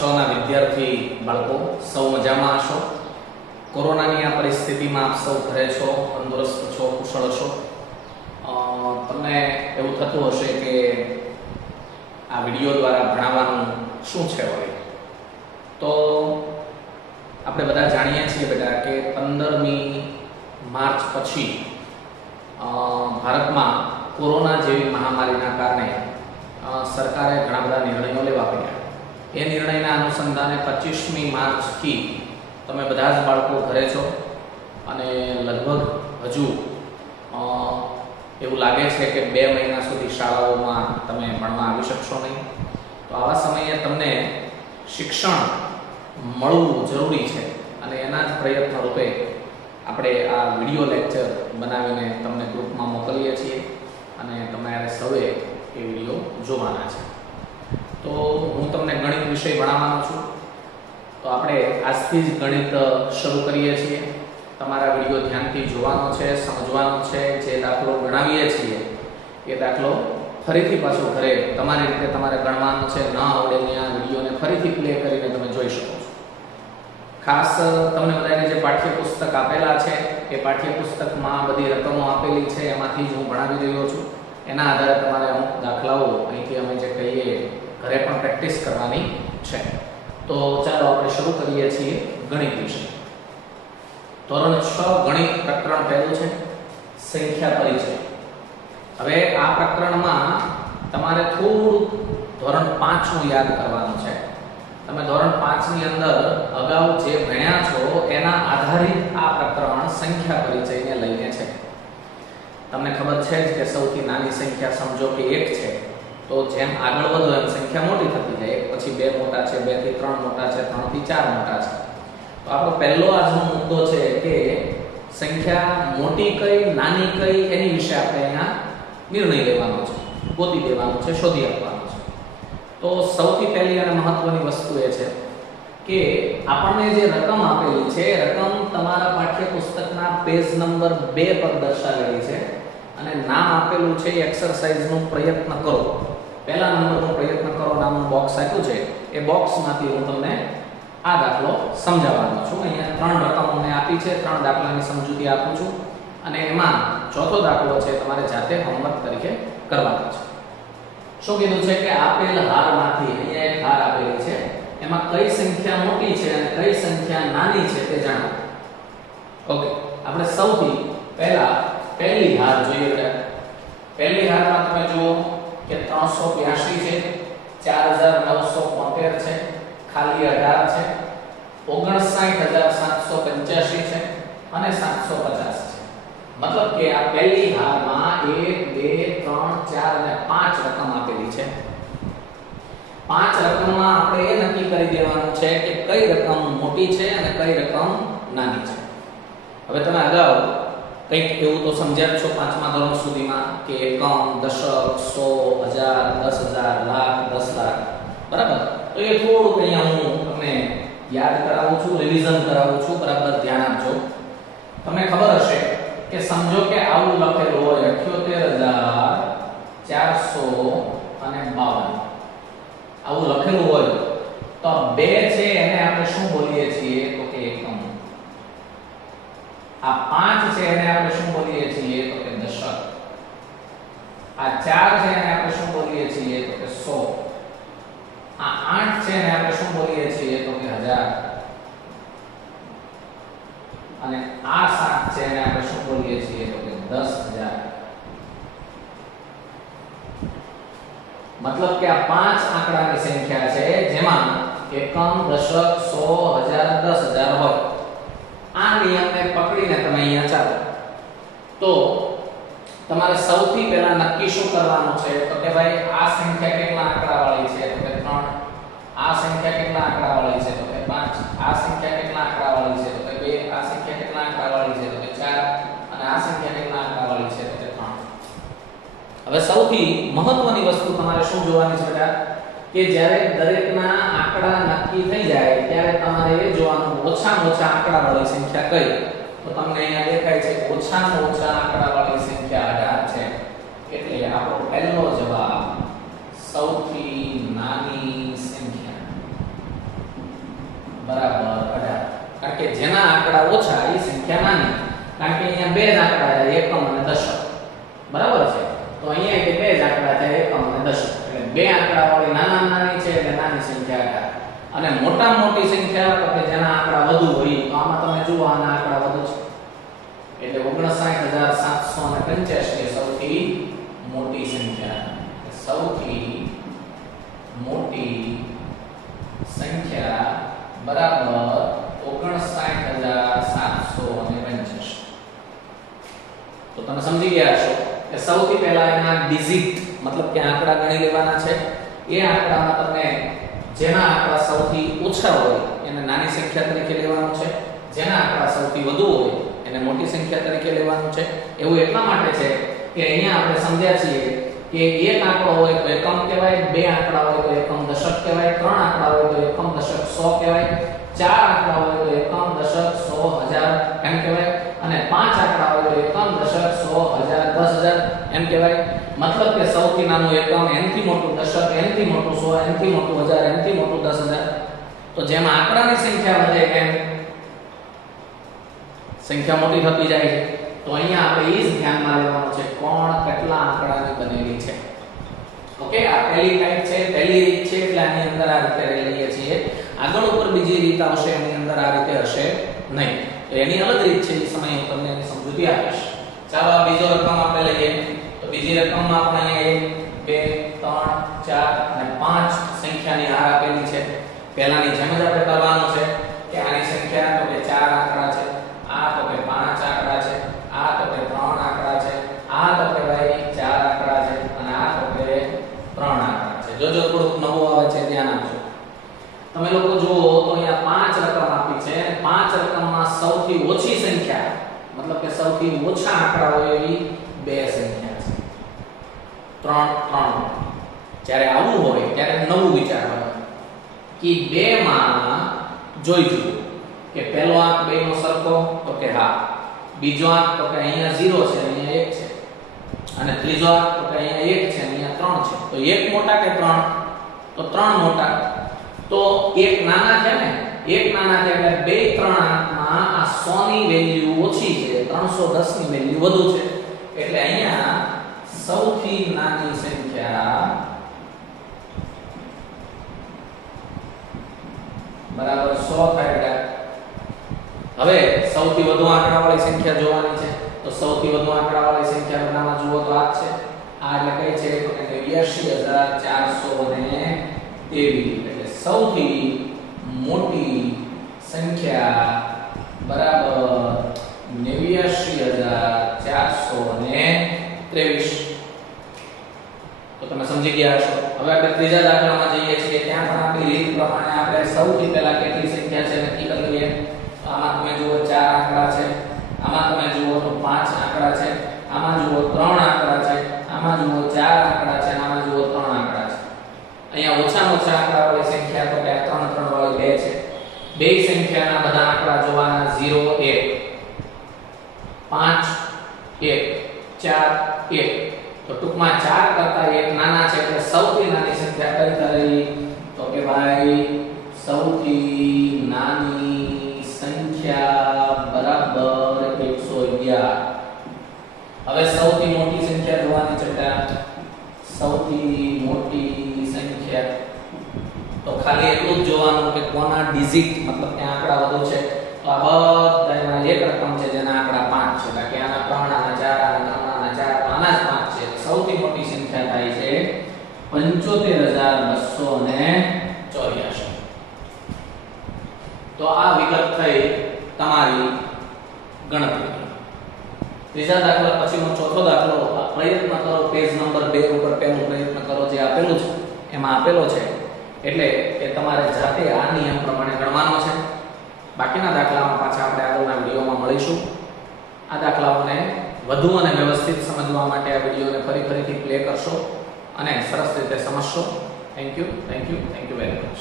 6 ના વિદ્યાર્થી બાળકો સૌ મજામાં હશો। કોરોનાની આ પરિસ્થિતિમાં આપ સૌ ઘરે છો, તંદુરસ્ત છો, કુશળ છો। તમને એવું થતું હશે કે આ વિડીયો દ્વારા ભણાવવાનું શું છે વળી। તો આપણે બધા જાણીએ છીએ બેટા કે 15મી માર્ચ પછી ભારતમાં કોરોના જેવી મહામારીના કારણે સરકારે ઘણા બધા નિર્ણયો લેવા પડ્યા। એ નિર્ણયના અનુસંધાને 25મી માર્ચથી તમે બધા જ બાળકો ઘરે છો અને લગભગ હજુ એવું લાગે છે કે 2 મહિના સુધી શાળાઓમાં તમે ભણવા આવી શકશો નહીં। તો આવા સમયે તમને શિક્ષણ મળવું જરૂરી છે અને એના જ પ્રયત્ન રૂપે આપણે આ વિડીયો લેક્ચર બનાવીને તમને ગ્રુપમાં મોકલીએ છીએ અને તમારે સૌએ એ વિડીયો જોવાના છે। તો હું તમને ગણિત વિષય ભણાવવાનો છું। તો આપણે આજથી જ ગણિત શરૂ કરીએ છીએ। તમારા વિડીયો ધ્યાનથી જોવાનો છે, સમજવાનો છે। જે દાખલો ગણાવીએ છીએ એ દાખલો ફરીથી પાછો ઘરે તમારી રીતે તમારે ગણવાનો છે। ન આવડે ત્યાં વિડીયોને ફરીથી પ્લે કરીને તમે જોઈ શકો છો। ખાસ તમને બધાને જે પાઠ્યપુસ્તક આપેલા છે એ પાઠ્યપુસ્તકમાં બધી રકમો આપેલી છે, એમાંથી જ હું ભણાવી રહ્યો છું। એના આધારે તમારે અમુક દાખલાઓ અહીંથી અમે જે કહીએ ઘરે પણ પ્રેક્ટિસ કરવાની છે। તો ચાલો આપણે શરૂ કરીએ છીએ ગણિત વિશે। ધોરણ 6 ગણિત પ્રકરણ પહેલું છે સંખ્યા પરિચય। હવે આ પ્રકરણમાં તમારે થોડું ધોરણ 5 નું યાદ કરવાનું છે। તમે ધોરણ 5 ની અંદર અગાઉ જે ભણ્યા છો એના આધારિત આ પ્રકરણ સંખ્યા પરિચયને લઈને છે। તમને ખબર છે જ કે સૌથી નાની સંખ્યા સમજો કે 1 છે, તો જેમ આગળ વધો એમ સંખ્યા મોટી થતી જાય। 1 પછી 2 મોટા છે, 2 થી 3 મોટા છે, 3 થી 4 મોટા છે। તો આપણો પહેલો આજનો મુદ્દો છે કે સંખ્યા મોટી કઈ, નાની કઈ, એની વિશે આપણે અહીંયા નિર્ણય લેવાનો છે, ગોતી દેવાનો છે, શોધી આપવાનો છે। તો સૌથી પહેલી અને મહત્વની વસ્તુ એ છે કે આપણને જે રકમ આપેલી છે, રકમ તમારા પાઠ્યપુસ્તકના પેજ નંબર 2 પર દર્શાવેલી છે અને નામ આપેલું છે એક્સરસાઇઝનો પ્રયત્ન કરો। પહેલા નંબરનો પ્રયત્ન કરો નામનું બોક્સ આપ્યું છે, એ બોક્સમાંથી હું તમને આ દાખલો સમજાવવાનો છું। અહીંયા 3 રકમો મેં આપી છે, 3 દાખલાની સમજૂતી આપું છું અને એમાં ચોથો દાખલો છે તમારે જાતે હોમવર્ક તરીકે કરવાનો છે। શું કીધું છે કે આપેલ હારમાંથી, અહીંયા એક હાર આપેલી છે, એમાં કઈ સંખ્યા મોટી છે અને કઈ સંખ્યા નાની છે તે જાણો। ઓકે, આપણે સૌથી પહેલા પહેલી હાર જોઈએ। પહેલી હારમાં તમે જુઓ કે 382 છે, 4973 છે, ખાલી 18 છે, 59785 છે અને 750 છે। મતલબ કે આ પહેલી હારમાં 1 2 3 4 અને 5 રકમ આપેલી છે। 5 રકમમાં આપણે એ નક્કી કરી દેવાનું છે કે કઈ રકમ મોટી છે અને કઈ રકમ નાની છે। હવે તમે અગાઉ કંઈક એવું તો સમજ્યા છો 5મા ધોરણ સુધીમાં કે એકમ, દશક, 100, 1000, 10000, લાખ, 10 લાખ, બરાબર। તો એ થોડુંક અહીંયા હું તમને યાદ કરાવું છું, રિવિઝન કરાવું છું, બરાબર ધ્યાન આપજો। તમને ખબર હશે કે સમજો કે આવું લખેલું હોય 78452 આવું લખેલું હોય તો 2 છે એને આપણે શું બોલીએ છીએ તો કે એકમ। આ 5 છે એને આપણે શું બોલીએ છીએ તો કે દશક। આ 4 છે એને આપણે શું બોલીએ છીએ તો કે 100। આ 8 છે એને આપણે શું બોલીએ છીએ તો કે 1000 અને આ 7 છે એને આપણે શું બોલીએ છીએ તો કે 10000। મતલબ કે આ 5 આંકડાની સંખ્યા છે જેમાં એકમ, દશક, 100, 1000, 10000 હોય। આ નિયમને પકડીને તમે અહીંયા ચાલો તો તમારે સૌથી પહેલા નક્કી શું કરવાનું છે તો કે ભાઈ આ સંખ્યા કેટલા આંકડા વાળી છે તો કે 3, આ સંખ્યા કેટલા આંકડા વાળી છે તો કે 5, આ સંખ્યા કેટલા આંકડા વાળી છે તો કે 2, આ સંખ્યા કેટલા આંકડા વાળી છે તો કે 4 અને આ સંખ્યા કેટલા આંકડા વાળી છે તો કે 3। હવે સૌથી મહત્વની વસ્તુ તમારે શું જોવાની છે બેટા કે જ્યારે દરેકના આંકડા નક્કી થઈ જાય ત્યારે તમારે એ જોવાનું ઓછામાં ઓછા આંકડા વાળી સંખ્યા કઈ। તો તમને અહીંયા દેખાય છે ઓછામાં ઓછા આંકડા વાળી સંખ્યા 18 છે। એટલે આપણો પહેલો જવાબ સૌથી નાની સંખ્યા કે જેના આંકડા ઓછા એ સંખ્યા નાની, કારણ કે અહીંયા બે જ આંકડા છે, એકમ અને દશક, બરાબર છે? તો અહીંયા કે બે જ આંકડા છે, એકમ અને દશક, એટલે બે આંકડા વાળી નાનામાં નાની છે એટલે નાની સંખ્યા 18, અને મોટામાં મોટી સંખ્યા તો કે જેના આંકડા વધુ હોય, તો આમાં તમે જુઓ આના આંકડા વધુ છે એટલે 59785 એ સૌથી મોટી સંખ્યા, સૌથી મોટી સંખ્યા બરાબર 59785. તો તમે સમજી ગયા છો કે સૌથી પહેલા એના ડિજિટ મતલબ કે આંકડા ગણી લેવાના છે. એ આંકડામાં તમને જેના આંકડા સૌથી ઓછા હોય એને નાની સંખ્યા તરીકે લેવાનું છે, જેના આંકડા સૌથી વધુ હોય એને મોટી સંખ્યા તરીકે લેવાનું છે. એવું એટલા માટે છે કે અહીંયા આપણે સમજ્યા છીએ કે એક આંકડો હોય તો એકમ કહેવાય, બે આંકડા હોય તો એકમ દશક કહેવાય, ત્રણ આંકડા હોય તો એકમ દશક 100 કહેવાય, ચાર આંકડા હોય તો એકમ દશક 100 1000 એમ કહેવાય, અને પાંચ આંકડા હોય તો એકમ દશક 100 1000 10000 એમ કહેવાય. મતલબ કે સૌથી નાનું એકમ, એનથી મોટું દશક, એનથી મોટું 100, એનથી મોટું 1000, એનથી મોટું 10000. તો જેમ આંકડાની સંખ્યા વધે એમ સંખ્યા મોટી થતી જાય છે. તો અહીંયા આપણે એ જ ધ્યાનમાં લેવાનું છે કોણ કેટલા આંકડાની બનેલી છે. ઓકે, આ પહેલી ટાઈપ છે, પહેલી રીત છે એટલે આની અંદર આ રીતે લઈએ છીએ. આગળ ઉપર બીજી રીત આવશે એની અંદર આ રીતે હશે નહીં. તો એની અલગ રીત છે, એ સમયે હું તમને એની સમજૂતી આપીશ. ચાલો આ બીજો રકમ આપણે લઈએ. તો બીજી રકમમાં આપણે અહીંયા 1 2 3 4 અને 5 સંખ્યાની હાર આપેલી છે. પહેલાની જેમ જ આપણે કરવાનું છે કે આની સંખ્યા તો કે 4 આંકડા છે, આ તો કે 5 આંકડા છે, આ તો કે 3 આંકડા છે, આ તો કે ભાઈ 4 આંકડા છે, અને આ તો કે 3 આંકડા છે. જોજો થોડુંક નવું આવે છે, ધ્યાન આપજો. તમે લોકો જુઓ તો અહીંયા 5 રકમ આપી છે. 5 રકમમાં સૌથી ઓછી સંખ્યા મતલબ કે સૌથી ઓછા આંકડા હોય એવી બે સંખ્યા છે, 3 3. જ્યારે આવું હોય ત્યારે નવું વિચારવાનું કે બે માં જોઈ જુઓ કે પહેલો આંક બે નો સરખો, તો કે હા. બીજો આંક તો કે અહીંયા 0 છે, અહીંયા 1 છે, અને ત્રીજો આંક તો કે અહીંયા 1 છે, અહીંયા 3 છે. તો 1 મોટા કે 3? તો 3 મોટા. તો એક નાના છે ને, એક નાના છે એટલે બે ત્રણ આંકમાં આ 100 ની વેલ્યુ ઓછી છે, 310 ની વેલ્યુ વધુ છે. એટલે અહીંયા સૌથી નાની સંખ્યા બરાબર 100 થાય. હવે સૌથી વધુ આંકડાવાળી સંખ્યા જોવાની છે. તો સૌથી વધુ આંકડાવાળી સંખ્યા બધામાં જુઓ તો આ છે. આ એટલે કઈ છે? તો કે 89423. એટલે સૌથી મોટી સંખ્યા બરાબર 89423. તો તમે સમજી ગયા છો. હવે આપણે ત્રીજા દાખલામાં જઈએ છીએ. ત્યાં પણ આપણી રીત પ્રમાણે આપણે સૌથી પહેલા કેટલી સંખ્યા છે નક્કી કરી લઈએ. આમાં તમે જુઓ 4 આંકડા છે, આમાં તમે જુઓ તો 5 આંકડા છે, આમાં જુઓ 3 આંકડા છે, આમાં જુઓ 4 આંકડા છે, આમાં જુઓ 3 આંકડા છે. અહીંયા ઓછામાં ઓછા આંકડાવાળી સંખ્યા તો કે 3 3 વાળી 2 છે. બે સંખ્યાના બધા આંકડા જોવાના 0 1 5 1 4 1. તો ટૂંકમાં 4 કરતા 1 નાના છે એટલે સૌથી નાની સંખ્યા કઈ થઈ? તો કે ભાઈ સૌથી નાની સંખ્યા બરાબર 111. હવે સૌથી મોટી સંખ્યા જોવાની છે. સૌથી મોટી સંખ્યા તો ખાલી એટલું જ જોવાનું કે કોના ડિજિટ મતલબ કે આંકડા વધુ છે. તો આ બધામાં એક રકમ છે જેના આંકડા 5 છે, બાકી આના 3 આના 4 આના 3 આના 4 તો આના જ 5 છે. સૌથી મોટી સંખ્યા થાય છે 75284. તો આ વિગત થઈ તમારી ગણતરી. ત્રીજા દાખલા પછીનો ચોથો દાખલો પ્રયત્ન કરો. પેજ નંબર 2 ઉપર પહેલો પ્રયત્ન કરો જે આપેલું છે એમાં આપેલો છે. એટલે કે તમારે જાતે આ નિયમ પ્રમાણે ગણવાનો છે. બાકીના દાખલામાં પાછા આપણે આગળના વિડીયોમાં મળીશું. આ દાખલાઓને વધુ અને વ્યવસ્થિત સમજવા માટે આ વિડીયોને ફરીથી પ્લે કરશો અને સરસ રીતે સમજશો. Thank you very much.